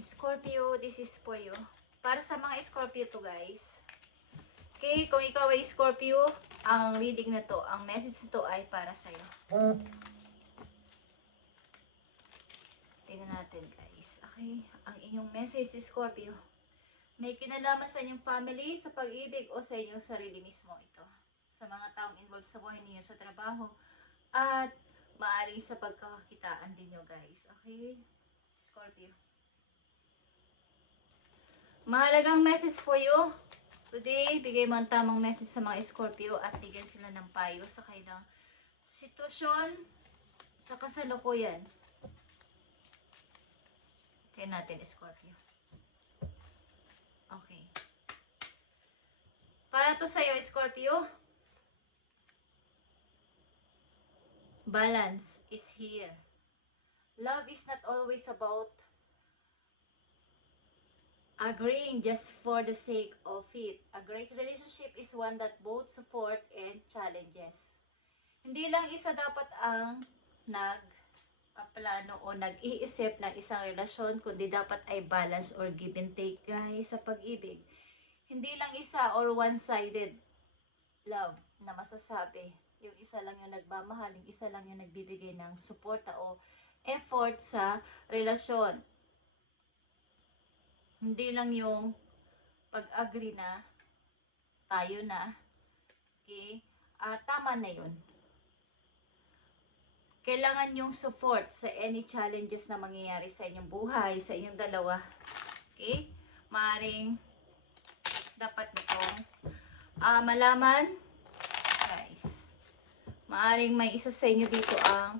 Scorpio, this is for you. Para sa mga Scorpio to, guys. Okay, kung ikaw ay Scorpio, ang reading na to, ang message nito ay para sa'yo. Tingnan natin, guys. Okay, ang inyong message si Scorpio. May kinalaman sa inyong family, sa pag-ibig, o sa inyong sarili mismo ito. Sa mga taong involved sa buhay ninyo sa trabaho, at maaaring sa pagkakakitaan din nyo, guys. Okay, Scorpio. Mahalagang message for you. Today, bigay mo ang tamang message sa mga Scorpio at bigyan sila ng payo sa kanilang sitwasyon sa kasalukuyan. Tingnan natin, Scorpio. Okay. Para to sa'yo, Scorpio. Balance is here. Love is not always about agreeing just for the sake of it. A great relationship is one that both support and challenges. Hindi lang isa dapat ang nagplano o nag-iisip ng isang relasyon, kundi dapat ay balance or give and take, guys, sa pag-ibig. Hindi lang isa or one-sided love na masasabi. Yung isa lang yung nagmamahal, yung isa lang yung nagbibigay ng suporta o effort sa relasyon. Hindi lang yung pag-agree na tayo na, okay, tama na yun. Kailangan yung support sa any challenges na mangyayari sa inyong buhay, sa inyong dalawa. Okay? Maaring dapat nitong malaman, guys. Maaring may isa sa inyo dito ang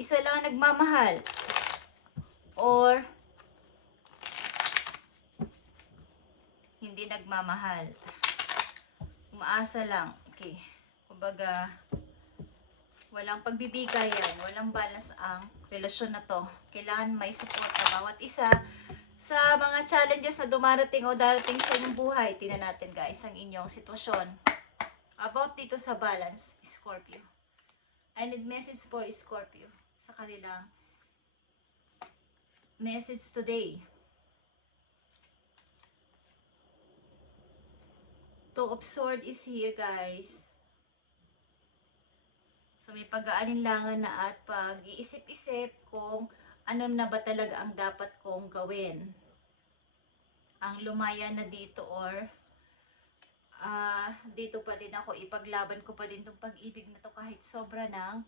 isa lang nagmamahal or hindi nagmamahal. Umaasa lang. Okay. Kumbaga, walang pagbibigayan, walang balance ang relasyon na to. Kailangan may support sa bawat isa sa mga challenges na dumarating o darating sa inyong buhay. Tingnan natin, guys, ang inyong sitwasyon. About dito sa balance, Scorpio. I need message for Scorpio sa kanilang message today. Two of Swords is here, guys. So, may pag-aalinlangan na at pag-iisip-isip kung ano na ba talaga ang dapat kong gawin. Ang lumaya na dito or dito pa din ako, ipaglaban ko pa din itong pag-ibig na to kahit sobra ng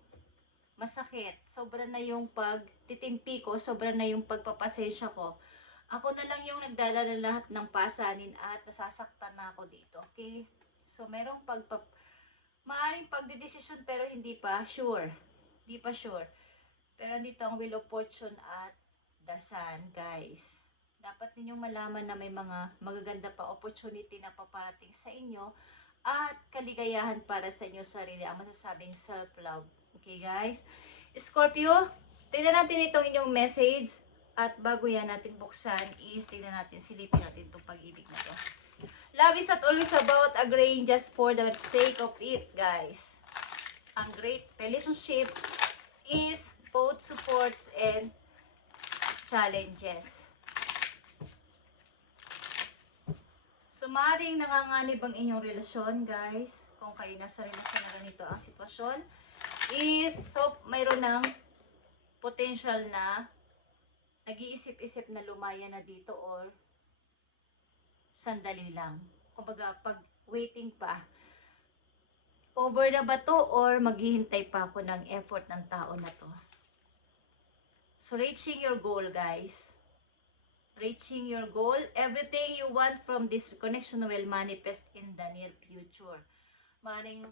masakit. Sobra na yung pagtitimpi ko, sobra na yung pagpapasensya ko. Ako na lang yung nagdadala lahat ng pasanin at nasasaktan na ako dito. Okay? So, merong maaring pagdidesisyon pero hindi pa sure. Hindi pa sure. Pero dito ang Wheel of Fortune at the Sun, guys. Dapat ninyong malaman na may mga magaganda pa opportunity na paparating sa inyo at kaligayahan para sa inyo sarili. Ang masasabing self-love. Okay, guys? Scorpio, tignan natin itong inyong message. At bago yan natin buksan is tignan natin, silipin natin itong pag-ibig na to. Love is not always about agreeing just for the sake of it, guys. Ang great relationship is both supports and challenges. So, maaaring nanganganib ang inyong relasyon, guys. Kung kayo nasa relasyon na ganito ang sitwasyon, is so, mayroon ng potential na nag-iisip-isip na lumaya na dito or sandali lang. Kumbaga, pag waiting pa, over na ba to or maghihintay pa ako ng effort ng tao na to? So, reaching your goal, guys. Reaching your goal. Everything you want from this connection will manifest in the near future. Maring,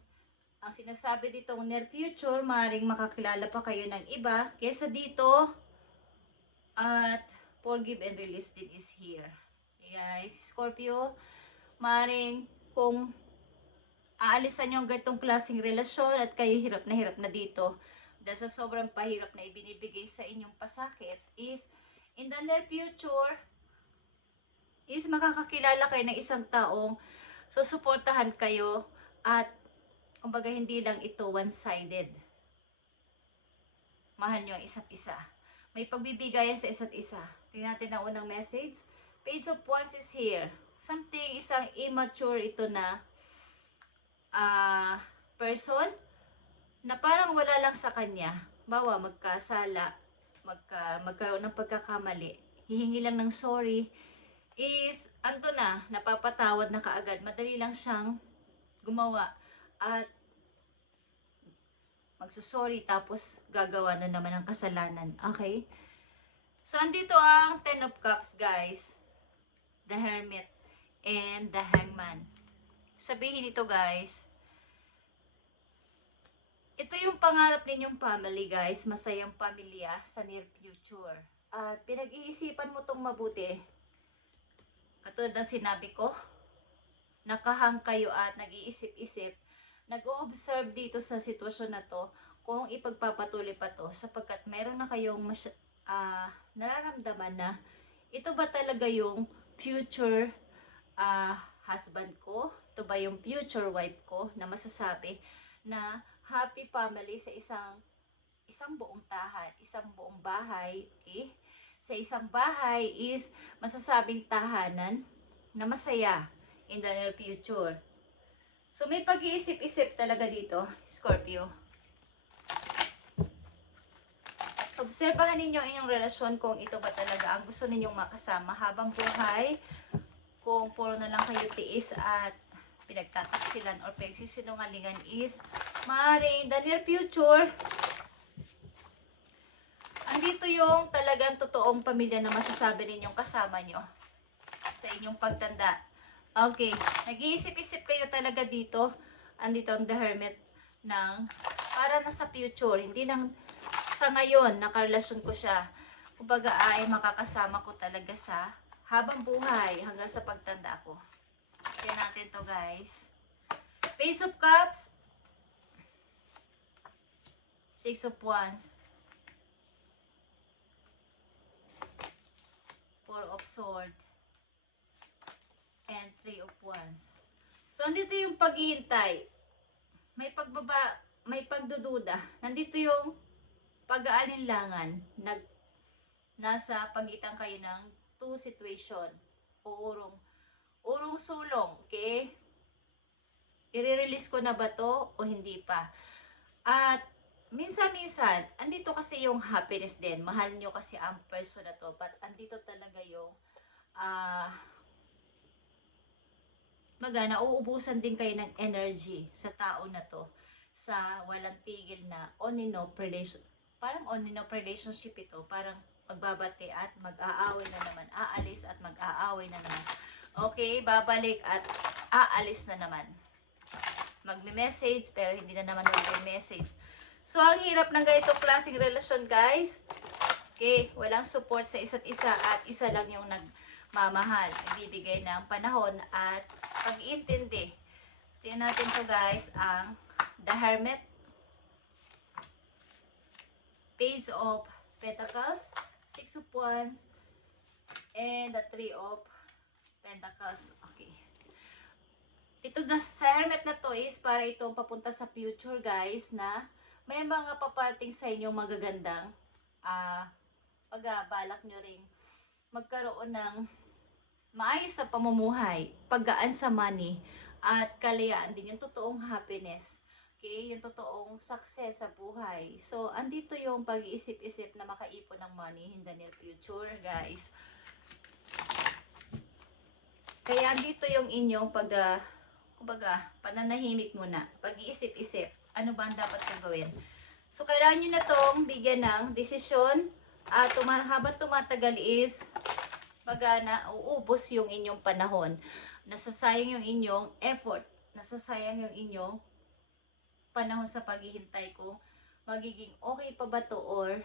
ang sinasabi dito near future, maring makakilala pa kayo ng iba kesa dito. At forgive and release din is here. Guys, Scorpio, maring kung aalisan nyo ang ganitong klaseng relasyon at kayo hirap na dito dahil sa sobrang pahirap na ibinibigay sa inyong pasakit is in the near future is makakakilala kayo ng isang taong susuportahan kayo at kumbaga hindi lang ito one-sided. Mahal nyo ang isa't isa. May pagbibigayan sa isa't isa. Tingnan natin ang unang message. Page of Wands is here. Something, isang immature ito na person na parang wala lang sa kanya. Bawa, magkasala, magkaroon ng pagkakamali. Hihingi lang ng sorry. Is, anto na, napapatawad na kaagad. Madali lang siyang gumawa. At magsusorry tapos gagawa na naman ng kasalanan. Okay? So, andito ang Ten of Cups, guys. The Hermit and the Hangman. Sabihin ito, guys, ito yung pangarap ninyong family, guys. Masayang pamilya sa near future. At pinag-iisipan mo tong mabuti. Katulad ng sinabi ko, nakahang kayo at nag-iisip-isip, nag-o-observe dito sa sitwasyon na to kung ipagpapatuloy pa to sapagkat meron na kayong nararamdaman na ito ba talaga yung future husband ko? Ito ba yung future wife ko na masasabi na happy family sa isang buong tahan, isang buong bahay, okay? Sa isang bahay is masasabing tahanan na masaya in the near future. So may pag-iisip-isip talaga dito, Scorpio. So obserbahan ninyo inyong relasyon kung ito ba talaga ang gusto ninyong makasama habang buhay. Kung puro na lang kayo tiis at pinagtataksilan or pinagsisinungalingan is maaaring in the near future andito yung talagang totoong pamilya na masasabi ninyong kasama nyo sa inyong pagtanda. Okay, nag-iisip-isip kayo talaga dito. Andito ang The Hermit ng para na sa future. Hindi nang sa ngayon, nakarelasyon ko siya. Kumbaga ay makakasama ko talaga sa habang buhay hanggang sa pagtanda ko. Tignan natin to, guys. Page of Cups. Six of Wands. Four of Swords. And Three of Wands. So, andito yung paghihintay. May pagdududa. Nandito yung pag-aalinlangan. Nasa pagitan kayo ng two situation. O urong sulong. Okay? I-release ko na ba to o hindi pa? At minsan-minsan, andito kasi yung happiness din. Mahal nyo kasi ang person na to. But andito talaga yung nauubusan din kayo ng energy sa tao na to. Sa walang tigil na on and off relation. Parang on and off relationship ito. Parang magbabate at mag-aaway na naman. Aalis at mag-aaway na naman. Okay, babalik at aalis na naman. Magme-message pero hindi na naman mag-message. So, ang hirap ng ganitong klaseng relasyon, guys. Okay, walang support sa isa't isa at isa lang yung nagmamahal. Nagbibigay ng panahon at pag-iintindi. Tingnan natin to, guys, ang The Hermit. Page of Pentacles, Six of Wands, and the Three of Pentacles. Okay. Ito na sa Hermit na to is para itong papunta sa future, guys, na may mga paparating sa inyo magagandang pag-balak nyo rin magkaroon ng maayos sa pamumuhay, paggaan sa money, at kalayaan din yung totoong happiness. Okay? Yung totoong success sa buhay. So, andito yung pag-iisip-isip na makaipon ng money in the near future, guys. Kaya andito yung inyong kumbaga, pananahimik muna. Pag-iisip-isip. Ano ba ang dapat kong gawin? So, kailangan nyo na tong bigyan ng desisyon. At habang tumatagal is, na uubos yung inyong panahon. Nasasayang yung inyong effort. Nasasayang yung inyong panahon sa paghihintay ko. Magiging okay pa ba to or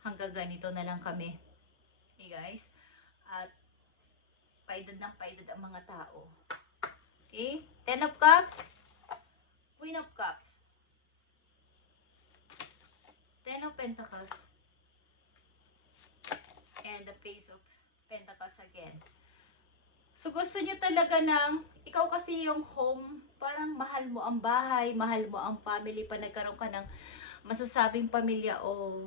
hanggang ganito na lang kami. Okay, guys? At paedad ng paedad ang mga tao. Okay? Ten of Cups. Queen of Cups. Ten of Pentacles. And the Page of Pentacles again. So, gusto nyo talaga ng, ikaw kasi yung home, parang mahal mo ang bahay, mahal mo ang family, pa nagkaroon ka ng masasabing pamilya o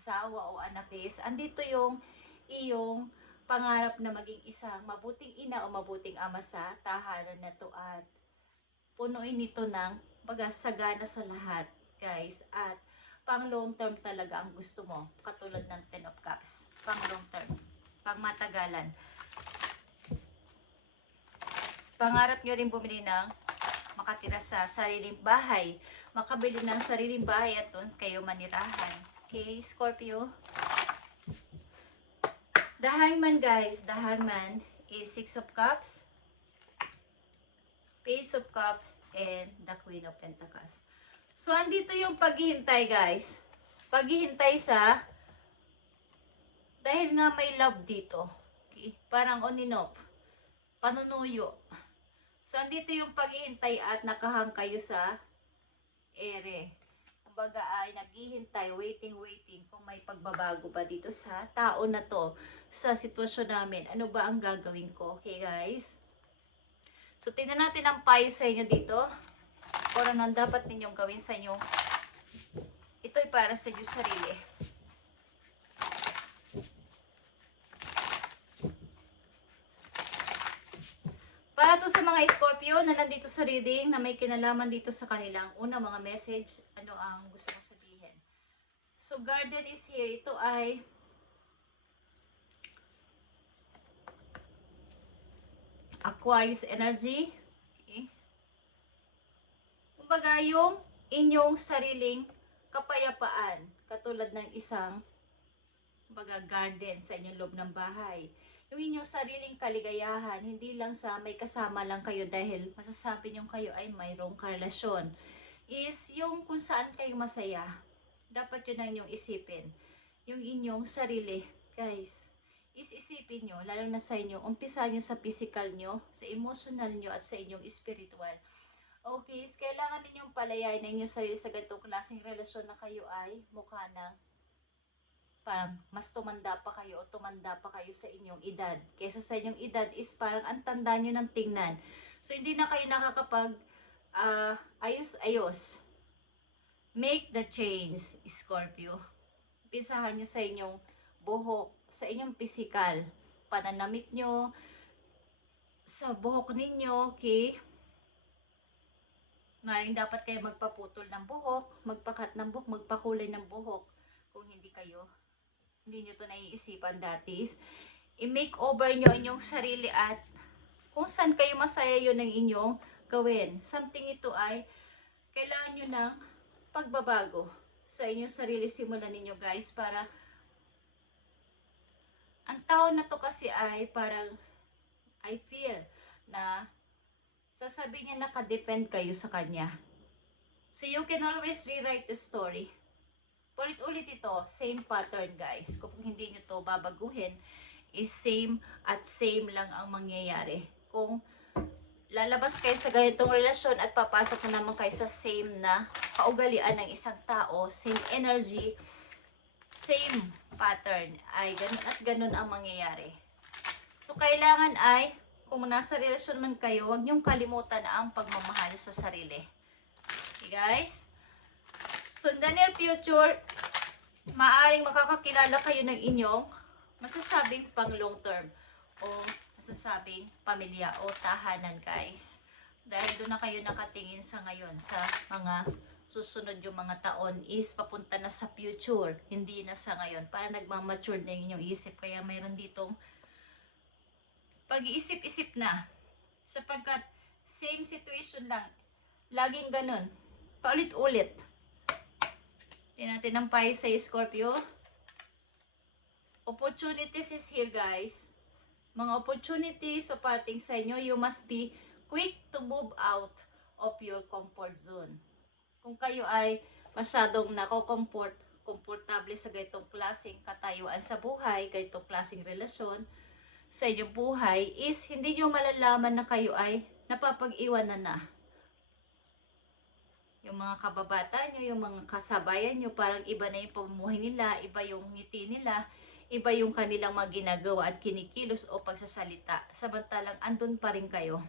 asawa o anak is, andito yung iyong pangarap na maging isang mabuting ina o mabuting ama sa tahanan na to at punuin nito ng sagana sa lahat, guys. At pang long term talaga ang gusto mo, katulad ng Ten of Cups. Pang long term, pang matagalan. Pangarap nyo rin bumili ng makatira sa sariling bahay, makabili ng sariling bahay at doon kayo manirahan. Okay, Scorpio? The Hangman, guys. The Hangman is Six of Cups, Page of Cups, and the Queen of Pentacles. So, andito yung paghihintay, guys. Paghihintay sa, dahil nga may love dito. Okay? Parang on and off. Panunuyo. So, andito yung paghihintay at nakahang kayo sa ere. Kumbaga ay naghihintay, waiting kung may pagbabago ba dito sa tao na to, sa sitwasyon namin. Ano ba ang gagawin ko? Okay, guys? So, tingnan natin ang payo sa inyo dito. O ano ang dapat ninyong gawin sa inyo. Ito ay para sa inyo sarili. Para to sa mga Scorpio na nandito sa reading, na may kinalaman dito sa kanilang unang mga message, ano ang gusto ko sabihin. So, Garden is here. Ito ay Aquarius energy. Okay. Kumbaga, yung inyong sariling kapayapaan, katulad ng isang kumbaga garden sa inyong loob ng bahay. Yung inyong sariling kaligayahan, hindi lang sa may kasama lang kayo dahil masasabi nyo kayo ay mayroong karelasyon, is yung kung saan kayo masaya. Dapat yun ang inyong isipin. Yung inyong sarili, guys. Isipin nyo, lalo na sa inyo, umpisa nyo sa physical nyo, sa emotional nyo, at sa inyong spiritual. Okay, kailangan ninyong palayain ng inyong sarili sa ganitong klaseng relasyon na kayo ay mukha ng parang mas tumanda pa kayo o tumanda pa kayo sa inyong edad. Kaysa sa inyong edad is parang ang tanda nyo ng tingnan. So, hindi na kayo nakakapag ayos-ayos. Make the change, Scorpio. Pisahan nyo sa inyong buhok, sa inyong physical, pananamit nyo, sa buhok ninyo, okay? Maring dapat kayo magpaputol ng buhok, magpakat ng buhok, magpakulay ng buhok. Kung hindi nyo to naiisipan dati, i-make over nyo inyong sarili at kung saan kayo masaya yun ang inyong gawin. Something ito ay kailangan nyo ng pagbabago sa inyong sarili. Simulan ninyo, guys, para ang tao na to kasi ay parang I feel na sasabihin niya nakadepend kayo sa kanya. So you can always rewrite the story. Ulit-ulit ito, same pattern, guys. Kung hindi nyo to babaguhin, is same at same lang ang mangyayari. Kung lalabas kayo sa ganitong relasyon at papasok na naman kayo sa same na kaugalian ng isang tao, same energy, same pattern, ay ganun at ganun ang mangyayari. So, kailangan ay, kung nasa relasyon man kayo, huwag niyong kalimutan ang pagmamahal sa sarili. Okay, guys? So, in the near future, maaaring makakakilala kayo ng inyong masasabing pang long term o masasabing pamilya o tahanan, guys. Dahil doon na kayo nakatingin sa ngayon, sa mga susunod yung mga taon is papunta na sa future, hindi na sa ngayon. Para nagmamature na yung inyong isip. Kaya mayroon ditong pag-iisip-isip na. Sapagkat same situation lang. Laging ganun. Paulit-ulit. Tingnan natin ang payo sa Scorpio. Opportunities is here, guys. Mga opportunities papating sa inyo, you must be quick to move out of your comfort zone. Kung kayo ay masyadong komportable sa ganitong klaseng katayuan sa buhay, ganitong klaseng relasyon sa inyong buhay, is hindi nyo malalaman na kayo ay napapag-iwanan na. Yung mga kababata nyo, yung mga kasabayan nyo, parang iba na yung pamumuhay nila, iba yung ngiti nila, iba yung kanilang mga ginagawa at kinikilos o pagsasalita. Samantalang andun pa rin kayo.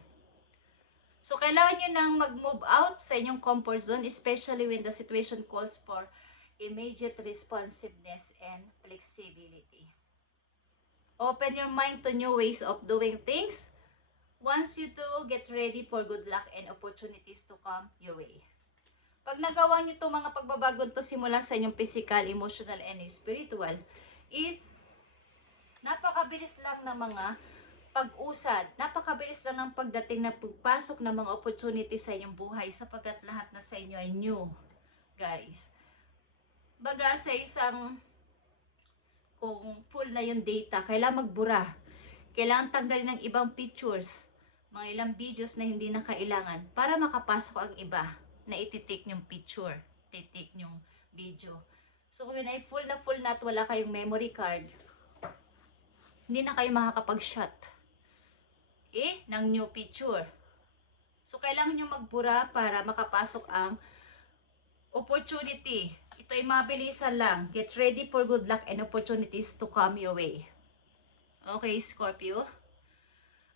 So, kailangan nyo nang mag-move out sa inyong comfort zone, especially when the situation calls for immediate responsiveness, and flexibility. Open your mind to new ways of doing things. Once you do, get ready for good luck and opportunities to come your way. Pag nagawa nyo itong mga pagbabago to simula sa inyong physical, emotional, and spiritual, is napakabilis lang ng mga pag-usad. Napakabilis lang ng pagdating na pagpasok ng mga opportunities sa inyong buhay sapagkat lahat na sa inyo ay new, guys. Baga sa isang, kung full na yung data, kailangan magbura. Kailangan tanggalin ng ibang pictures, mga ilang videos na hindi na kailangan para makapasok ang iba na iti-take yung picture, iti-take yung video. So kung yun ay full na at wala kayong memory card, hindi na kayo makakapag-shot ng new picture. So kailangan nyo magbura para makapasok ang opportunity. Ito ay mabilisan lang. Get ready for good luck and opportunities to come your way. Okay, Scorpio?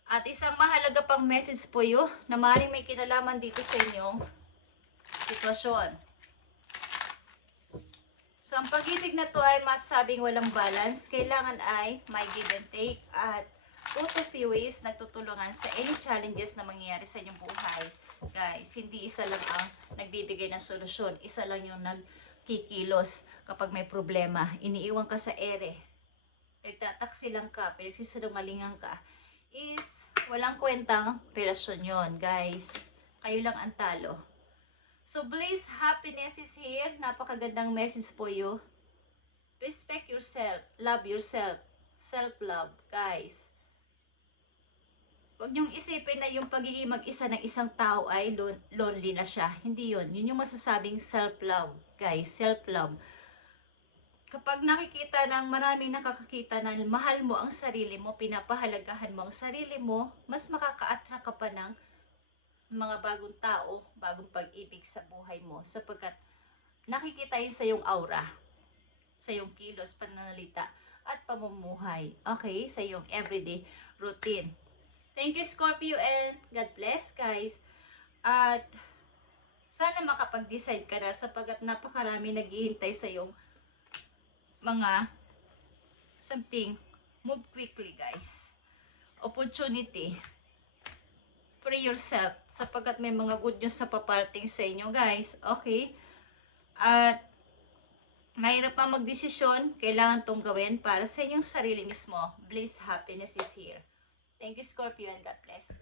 At isang mahalaga pang message po yun na maaaring may kinalaman dito sa inyong sitwasyon. So, ang pag-ibig na to ay masasabing walang balance. Kailangan ay may give and take at both of you is nagtutulungan sa any challenges na mangyayari sa inyong buhay. Guys, hindi isa lang ang nagbibigay ng solusyon. Isa lang yung nagkikilos kapag may problema. Iniiwan ka sa ere. Nagtataksi lang ka, pinagsisinungalingan ka. Is walang kwentang relasyon yon, guys. Kayo lang ang talo. So, bliss, happiness is here. Napakagandang message po you. Respect yourself. Love yourself. Self-love, guys. Huwag niyong isipin na yung pagiging mag-isa ng isang tao ay lonely na siya. Hindi yun. Yun yung masasabing self-love, guys. Self-love. Kapag nakikita ng maraming nakakakita na mahal mo ang sarili mo, pinapahalagahan mo ang sarili mo, mas makaka-attract ka pa ng mga bagong tao, bagong pag-ibig sa buhay mo. Sapagkat nakikita yun sa iyong aura, sa iyong kilos, pananalita, at pamumuhay. Okay? Sa iyong everyday routine. Thank you, Scorpio, and God bless, guys. At sana makapag-decide ka na sapagkat napakarami naghihintay sa iyong mga something. Move quickly, guys. Opportunity. Pray yourself sapagkat may mga good news sa paparating sa inyo, guys. Okay? At mahirap pa magdesisyon, kailangan tong gawin para sa inyong sarili mismo. Bliss, happiness is here. Thank you, Scorpio, and God bless.